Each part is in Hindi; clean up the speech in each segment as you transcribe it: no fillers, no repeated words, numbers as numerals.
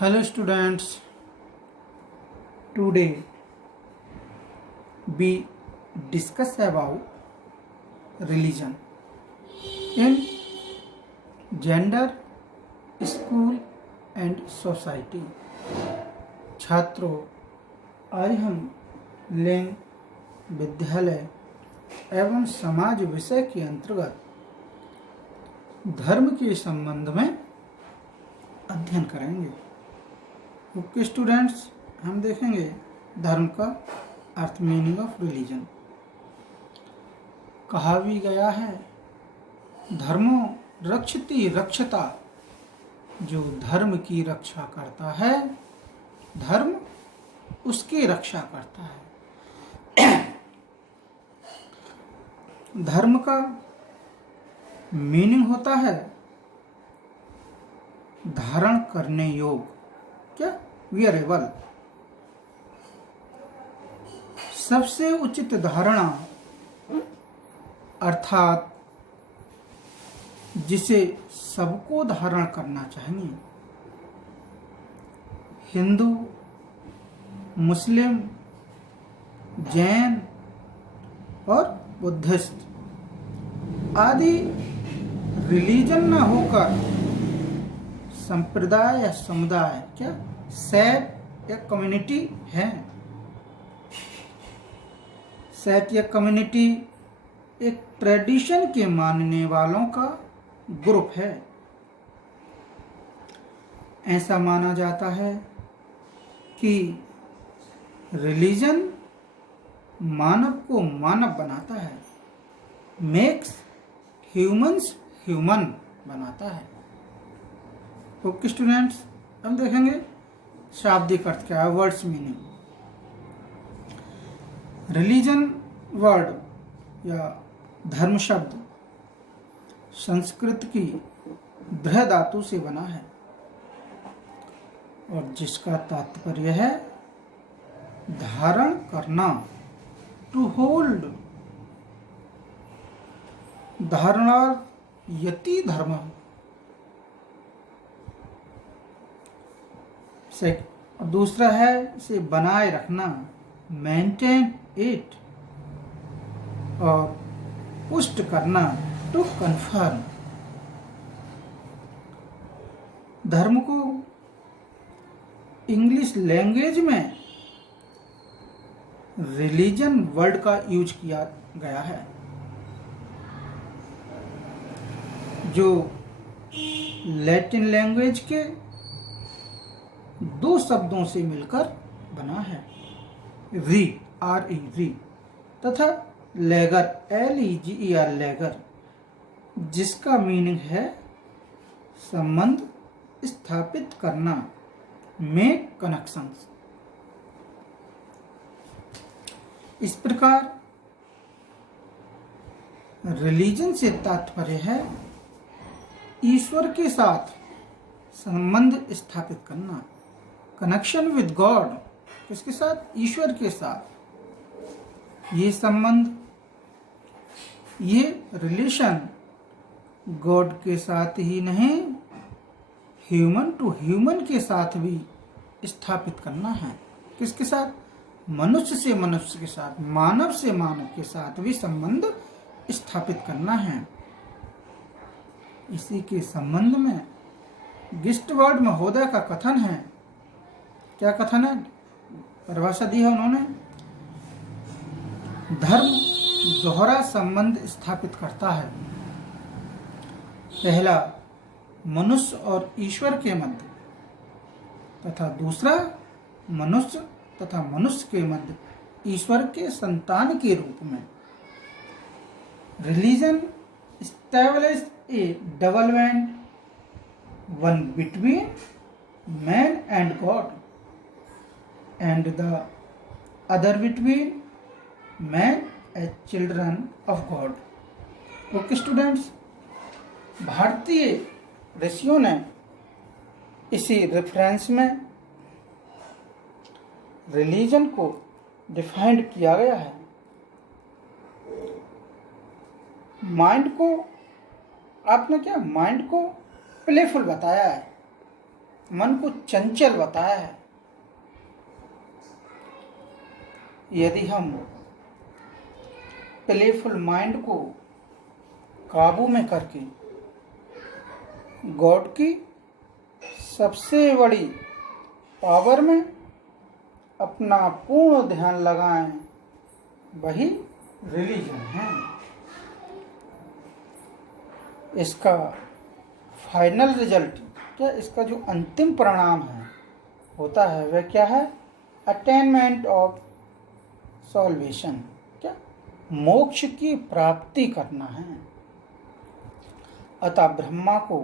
Hello students, today we discuss about religion in gender, school and society। छात्रों, आज हम लिंग, विद्यालय एवं समाज विषय के अंतर्गत धर्म के संबंध में अध्ययन करेंगे। ओके स्टूडेंट्स, हम देखेंगे धर्म का अर्थ, मीनिंग ऑफ रिलीजन। कहा भी गया है, धर्मो रक्षति रक्षता, जो धर्म की रक्षा करता है धर्म उसकी रक्षा करता है। धर्म का मीनिंग होता है धारण करने योग्य, क्या वियरेबल, सबसे उचित धारणा, अर्थात जिसे सबको धारण करना चाहिए। हिंदू, मुस्लिम, जैन और बुद्धिस्ट आदि रिलीजन न होकर संप्रदाय या समुदाय, क्या सेट या कम्युनिटी है। सेट या कम्युनिटी एक ट्रेडिशन के मानने वालों का ग्रुप है। ऐसा माना जाता है कि रिलीजन मानव को मानव बनाता है, मेक्स ह्यूमंस ह्यूमन बनाता है। ओके स्टूडेंट्स, हम देखेंगे शाब्दिक अर्थ क्या है, वर्ड्स मीनिंग। रिलीजन वर्ड या धर्म शब्द संस्कृत की दृढ़ धातु से बना है और जिसका तात्पर्य है धारण करना, टू होल्ड। धारणा यति धर्म से, दूसरा है इसे बनाए रखना, मेंटेन इट, और पुष्ट करना, टू कन्फर्म। धर्म को इंग्लिश लैंग्वेज में रिलीजन वर्ड का यूज किया गया है, जो लैटिन लैंग्वेज के दो शब्दों से मिलकर बना है, री, आर ई री, तथा लेगर, एल ई जी ई आर, लेगर, जिसका मीनिंग है संबंध स्थापित करना, मेक कनेक्शंस। इस प्रकार रिलीजन से तात्पर्य है ईश्वर के साथ संबंध स्थापित करना, कनेक्शन विद गॉड। किसके साथ? ईश्वर के साथ। ये संबंध, ये रिलेशन गॉड के साथ ही नहीं, ह्यूमन टू ह्यूमन के साथ भी स्थापित करना है। किसके साथ? मनुष्य से मनुष्य के साथ, मानव से मानव के साथ भी संबंध स्थापित करना है। इसी के संबंध में गिस्टवर्ड महोदय का कथन है। क्या कथन है? परिभाषा दी है उन्होंने, धर्म दोहरा संबंध स्थापित करता है। पहला मनुष्य और ईश्वर के मध्य, तथा दूसरा मनुष्य तथा मनुष्य के मध्य ईश्वर के संतान के रूप में। Religion establish A double bond, one between man and God and the other between man as children of God। Okay students, भारतीय ऋषियों ने इसी रेफरेंस में रिलीजन को डिफाइंड किया गया है। माइंड को प्लेफुल बताया है, मन को चंचल बताया है। यदि हम प्लेफुल माइंड को काबू में करके गॉड की सबसे बड़ी पावर में अपना पूर्ण ध्यान लगाएं, वही रिलीजन है। इसका फाइनल रिजल्ट क्या, इसका जो अंतिम परिणाम है होता है वह क्या है? अटेनमेंट ऑफ सॉल्वेशन, क्या मोक्ष की प्राप्ति करना है। अतः ब्रह्मा को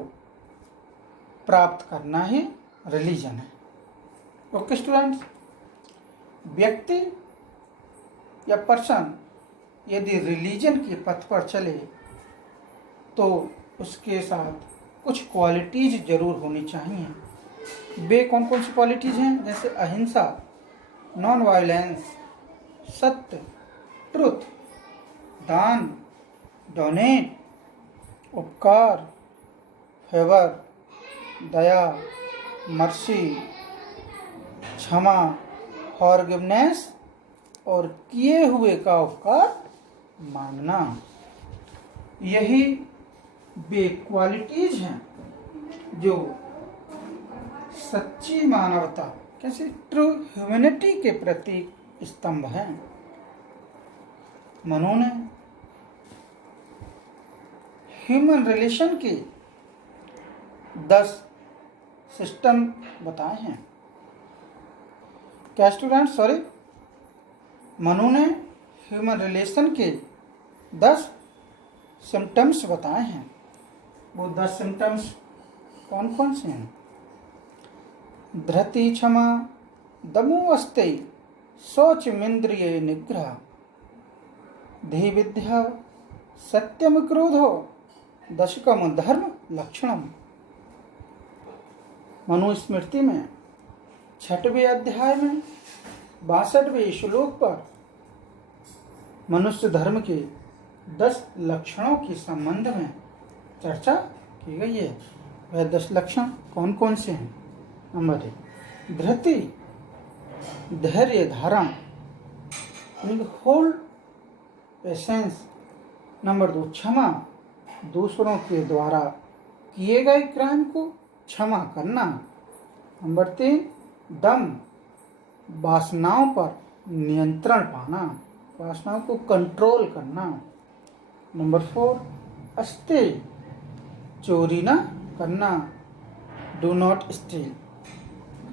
प्राप्त करना ही रिलीजन है। ओके स्टूडेंट्स, व्यक्ति या पर्सन यदि रिलीजन के पथ पर चले तो उसके साथ कुछ क्वालिटीज जरूर होनी चाहिए। वे कौन कौन सी क्वालिटीज हैं? जैसे अहिंसा, नॉन वायलेंस, सत्य, ट्रुथ, दान, डोनेट, उपकार, फेवर, दया, मर्सी, क्षमा, फॉरगिवनेस और किए हुए का उपकार मांगना। यही वे क्वालिटीज हैं जो सच्ची मानवता, कैसे ट्रू ह्यूमैनिटी के प्रति स्तंभ हैं। मनु ने ह्यूमन रिलेशन के 10 सिस्टम बताए हैं। क्या स्टूडेंट, सॉरी, मनु ने ह्यूमन रिलेशन के 10 सिम्टम्स बताए हैं। वो 10 सिम्टम्स कौन कौन से हैं? धृति, क्षमा, दमो अस्ते, शौचमिंद्रिय निग्रह, धी विद्या, सत्यम क्रोधो, दशकम धर्म लक्षणम। मनुस्मृति में 6वें अध्याय में 62वें श्लोक पर मनुष्य धर्म के 10 लक्षणों के संबंध में चर्चा की गई है। वह 10 लक्षण कौन कौन से हैं? नंबर 1 धृति, धैर्य धारण, होल्ड पेशेंस। नंबर 2 क्षमा, दूसरों के द्वारा किए गए क्राइम को क्षमा करना। नंबर 3 दम, वासनाओं पर नियंत्रण पाना, वासनाओं को कंट्रोल करना। नंबर 4 अस्ते, चोरी न करना, डू नॉट स्टील।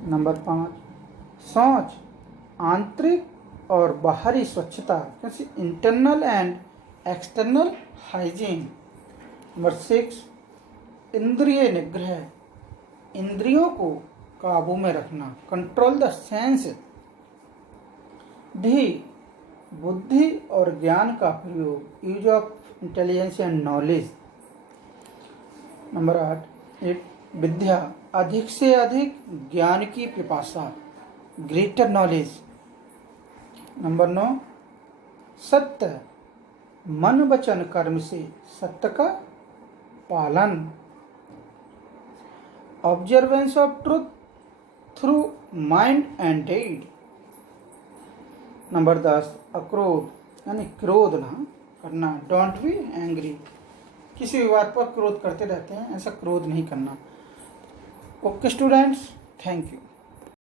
नंबर 5 शौच, आंतरिक और बाहरी स्वच्छता, जैसे internal and external hygiene. Number 6 इंद्रिय निग्रह, इंद्रियों को काबू में रखना, कंट्रोल द सेंस। धी बुद्धि और ज्ञान का प्रयोग, use of intelligence and knowledge. Number 8 विद्या, अधिक से अधिक ज्ञान की पिपासा, ग्रेटर नॉलेज। नंबर 9 सत्य, मन वचन कर्म से सत्य का पालन। Observance of truth through mind and dead. Number 10 अक्रोध, यानी क्रोध ना करना, डोंट बी एंग्री। किसी भी बात पर क्रोध करते रहते हैं, ऐसा क्रोध नहीं करना। Okay students, thank you.